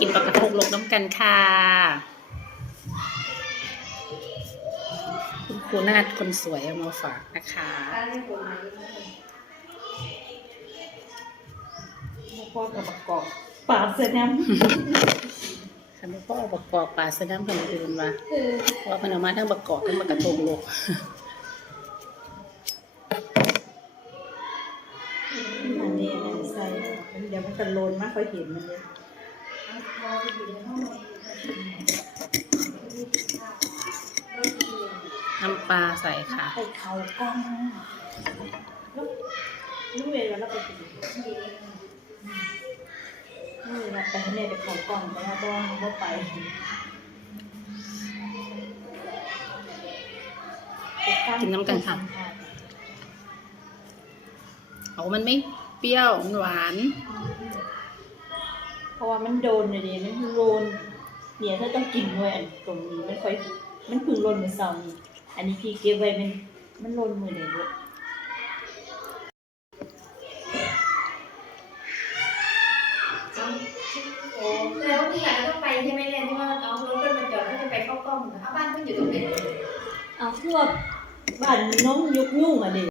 กินปลากระทงลกน้ำกันค่ะ คุณครูนาฏคนสวยเอามาฝากนะคะพ่อกับประกอบปาดเสร็จน้คันพ่อเอาประกอบปลาสะน้ำคนอื่นมาเพราะว่าเพนเอามาทั้งประกอบทั้งปลากระทงลกำอันนี้อันนี้ใส่เดี๋ยวมันจะโลนมากค่อยเห็นมันเลย น้ำปลาใส่ค่ะ ไปเขากล้องลูกเวลาเราไปกินลูกเวลาไปให้แม่ไปเขากล้องไปแล้วบ้องเขาไปกินน้ำกันค่ะเอามันไม่เปรี้ยวมันหวานเพ ราะว่ามันโดนเลยดิมันโลนเนี่ยถ้าต้องกินด้วยอันตรงนี้มันค่อย มันเพึ่งโลนเหมือนเสานี่อันนี้พี่เก็บไว้มันมันโลนมือเลยลูกโอ้แล้วนี่แหละต้องไปใช่ไหมเนี่ยที่ว่าเอารถขึ้นมาจอดแล้วจะไปเข้ากล้องนะเอาบ้านเพิ่งอยู่ตรงไหนเอาพวกบ้านน้องยกยุ่งอะเด็